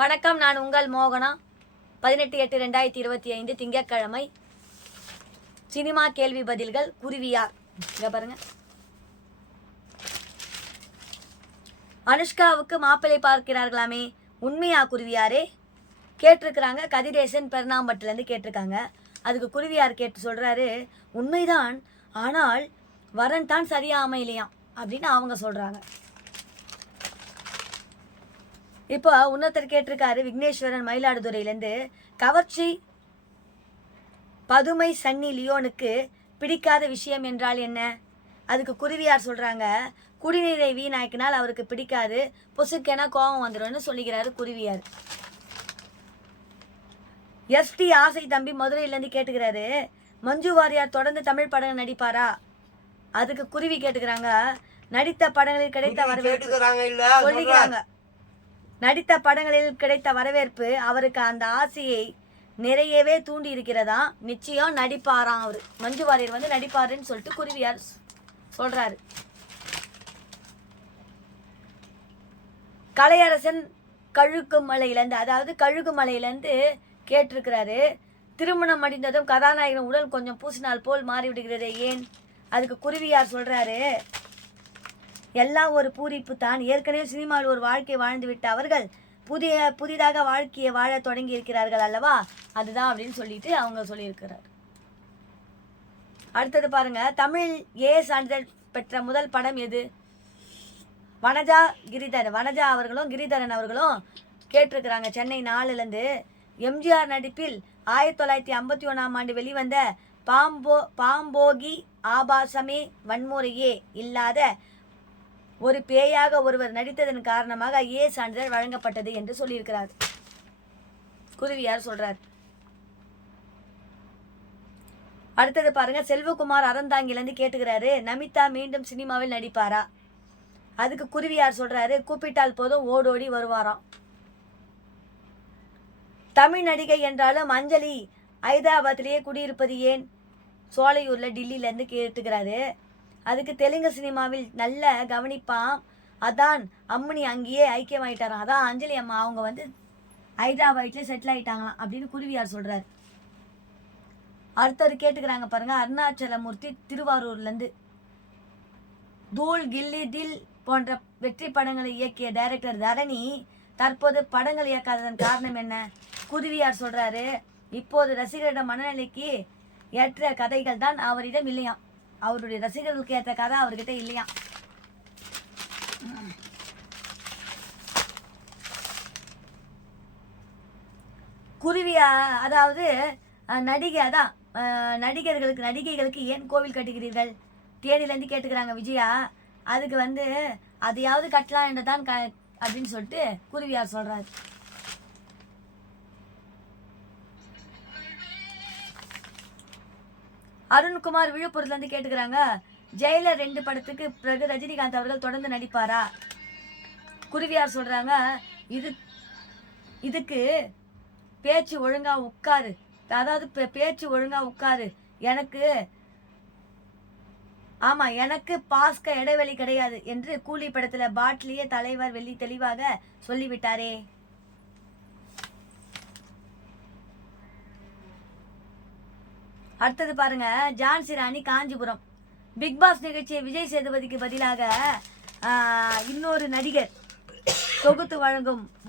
வணக்கம், நான் உங்கள் மோகனா. 18/8/2025 திங்கட்கிழமை. சினிமா கேள்வி பதில்கள். குருவியார். இங்க பாருங்க. அனுஷ்காவுக்கு மாப்பிள்ளை பார்க்கிறார்களாமே, உண்மையா குருவியாரே? கேட்டிருக்கிறாங்க. கதிரேசன் பெருனாம்பட்டிலேருந்து கேட்டிருக்காங்க. அதுக்கு குருவியார் கேட்டு சொல்கிறாரு, உண்மைதான், ஆனால் வரன் தான் சரியா அமையலையாம் அப்படின்னு அவங்க சொல்கிறாங்க. இப்போ இன்னொருத்தர் கேட்டிருக்காரு, விக்னேஸ்வரன் மயிலாடுதுறையிலேருந்து, கவர்ச்சி பதுமை சன்னி லியோனுக்கு பிடிக்காத விஷயம் என்றால் என்ன? அதுக்கு குருவியார் சொல்கிறாங்க, குடிநீரை வீணாக்கினால் அவருக்கு பிடிக்காது, பொசுக்கென கோபம் வந்துடும்னு சொல்லிக்கிறாரு குருவியார். எஸ்டி ஆசை தம்பி மதுரையிலேருந்து கேட்டுக்கிறாரு, மஞ்சு வாரியார் தொடர்ந்து தமிழ் படங்கள் நடிப்பாரா? அதுக்கு குருவி கேட்டுக்கிறாங்க, நடித்த படங்களில் கிடைத்த வரவேற்பு சொல்லிக்கிறாங்க. நடித்த படங்களில் கிடைத்த வரவேற்பு அவருக்கு அந்த ஆசையை நிறையவே தூண்டி இருக்கிறதா. நிச்சயம் நடிப்பாராம் அவர். மஞ்சு வாரியர் வந்து நடிப்பாருன்னு சொல்லிட்டு குருவியார் சொல்றாரு. கலையரசன் கழுகுமலையிலேருந்து, அதாவது கழுகுமலையிலேருந்து கேட்டிருக்கிறாரு, திருமணம் அடைந்ததும் கதாநாயகன் உடல் கொஞ்சம் பூசினால் போல் மாறிவிடுகிறது, ஏன்? அதுக்கு குருவியார் சொல்றாரு, எல்லாம் ஒரு பூரிப்பு தான். ஏற்கனவே சினிமாவில் ஒரு வாழ்க்கை வாழ்ந்து விட்ட அவர்கள் புதிதாக வாழ்க்கையை வாழ தொடங்கி இருக்கிறார்கள் அல்லவா, அதுதான் அப்படின்னு சொல்லிட்டு அவங்க சொல்லியிருக்கிறார். அடுத்தது பாருங்க, தமிழ் சான்றிதழ் பெற்ற முதல் படம் எது? வனஜா அவர்களும் கிரிதரன் அவர்களும் கேட்டிருக்கிறாங்க. சென்னை 4லேருந்து. எம்ஜிஆர் நடிப்பில் 1951ஆம் ஆண்டு வெளிவந்த பாம்போகி ஆபாசமே வன்முறையே இல்லாத ஒரு பேயாக ஒருவர் நடித்ததன் காரணமாக சான்றிதழ் வழங்கப்பட்டது என்று சொல்லியிருக்கிறார். குருவியார் சொல்றார். அடுத்தது பாருங்க, செல்வகுமார் அறந்தாங்கிலேருந்து கேட்டுக்கிறாரு, நமிதா மீண்டும் சினிமாவில் நடிப்பாரா? அதுக்கு குருவியார் சொல்றாரு, கூப்பிட்டால் போதும் ஓடோடி வருவாராம். தமிழ் நடிகை என்றாலும் அஞ்சலி ஹைதராபாத்திலேயே குடியிருப்பது ஏன்? சோலையூர்ல டில்லியிலேருந்து கேட்டுக்கிறாரு. அதுக்கு தெலுங்கு சினிமாவில் நல்ல கவனிப்பான், அதான் அம்மனி அங்கேயே ஐக்கியமாயிட்டாராம். அதான் அஞ்சலி அம்மா அவங்க வந்து ஹைதராபாத்லேயே செட்டில் ஆகிட்டாங்களாம் அப்படின்னு குருவியார் சொல்கிறார். அடுத்தது கேட்டுக்கிறாங்க பாருங்க, அருணாச்சலமூர்த்தி திருவாரூர்லேருந்து, தூள் கில்லி தில் போன்ற வெற்றி படங்களை இயக்கிய டைரக்டர் தரணி தற்போது படங்கள் இயக்காததன் காரணம் என்ன? குருவியார் சொல்கிறாரு, இப்போது ரசிகரிடம் மனநிலைக்கு ஏற்ற கதைகள் தான் அவரிடம் இல்லையாம். அவருடைய ரசிகர்களுக்கு ஏற்ற கதை அவர்கிட்ட இல்லையா. குருவியா, அதாவது நடிகைகளுக்கு ஏன் கோவில் கட்டுகிறீர்கள்? தேனிலேருந்து கேட்டுக்கிறாங்க விஜயா. அதுக்கு வந்து அதையாவது கட்டலாம் என்றுதான் அப்படின்னு சொல்லிட்டு குருவியார் சொல்றாரு. அருண்குமார் விழுப்புரத்துலேருந்து கேட்டுக்கிறாங்க, ஜெயிலர் 2 படத்துக்கு பிறகு ரஜினிகாந்த் அவர்கள் தொடர்ந்து நடிப்பாரா? குருவியார் சொல்கிறாங்க, இதுக்கு பேச்சு ஒழுங்கா உட்காரு, அதாவது பேச்சு ஒழுங்கா உட்காரு, எனக்கு பாஸ்க இடைவெளி கிடையாது என்று கூலி படத்தில் பாட்லியே தலைவர் வெள்ளி தெளிவாக சொல்லிவிட்டாரே. அடுத்தது பாருங்க, ஜான்சி ராணி காஞ்சிபுரம், பிக்பாஸ் நிகழ்ச்சியை விஜய் சேதுபதிக்கு பதிலாக இன்னொரு நடிகர் தொகுத்து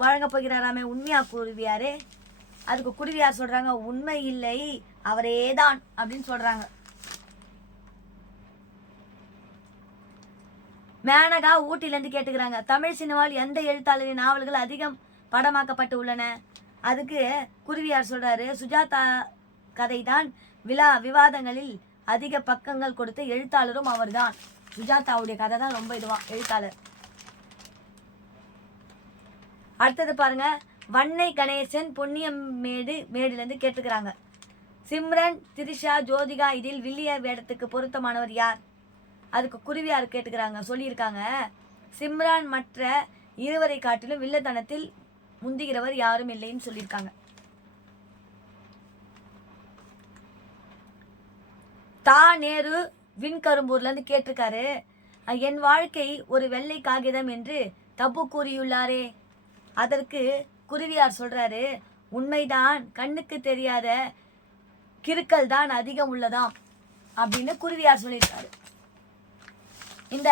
வழங்க போகிறாராமே, உண்மையா குருவியாரே? அதுக்கு குருவியார் சொல்றாங்க, உண்மை இல்லை, அவரே தான் அப்படின்னு சொல்றாங்க. மேனகா ஊட்டிலேருந்து கேட்டுக்கிறாங்க, தமிழ் சினிமாவில் எந்த எழுத்தாளரின் நாவல்கள் அதிகம் படமாக்கப்பட்டு உள்ளன? அதுக்கு குருவியார் சொல்றாரு, சுஜாதா கதை தான் விவாதங்களில் அதிக பக்கங்கள் கொடுத்த எழுத்தாளரும் அவர் தான். சுஜாதாவுடைய கதை தான் ரொம்ப எழுத்தாளர். அடுத்தது பாருங்க, வன்னை கணேசன் பொன்னியம்மேடுலேருந்து கேட்டுக்கிறாங்க, சிம்ரன் திரிஷா ஜோதிகா இதில் வில்லியர் வேடத்துக்கு பொருத்தமானவர் யார்? அதுக்கு குருவியார் கேட்டுக்கிறாங்க, சொல்லியிருக்காங்க, சிம்ரான் மற்ற இருவரை காட்டிலும் வில்லத்தனத்தில் முந்துகிறவர் யாரும் இல்லைன்னு சொல்லியிருக்காங்க. நேரு விண்கரும்பூர்லேருந்து கேட்டிருக்காரு, என் வாழ்க்கை ஒரு வெள்ளை காகிதம் என்று தப்பு கூறியுள்ளாரே. அதற்கு குருவியார் சொல்றாரு, உண்மைதான், கண்ணுக்கு தெரியாத கிறுக்கல் தான் அதிகம் உள்ளதாம் அப்படின்னு குருவியார் சொல்லியிருக்காரு. இந்த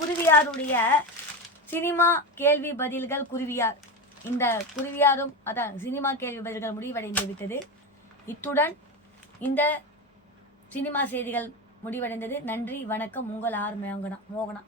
குருவியாருடைய சினிமா கேள்வி பதில்கள் குருவியார், இந்த குருவியாரும் அதான் சினிமா கேள்வி பதில்கள் முடிவடைந்து விட்டது. இத்துடன் இந்த சினிமா செய்திகள் முடிவடைந்தது. நன்றி, வணக்கம். உங்கள் ஆர் மோகனா.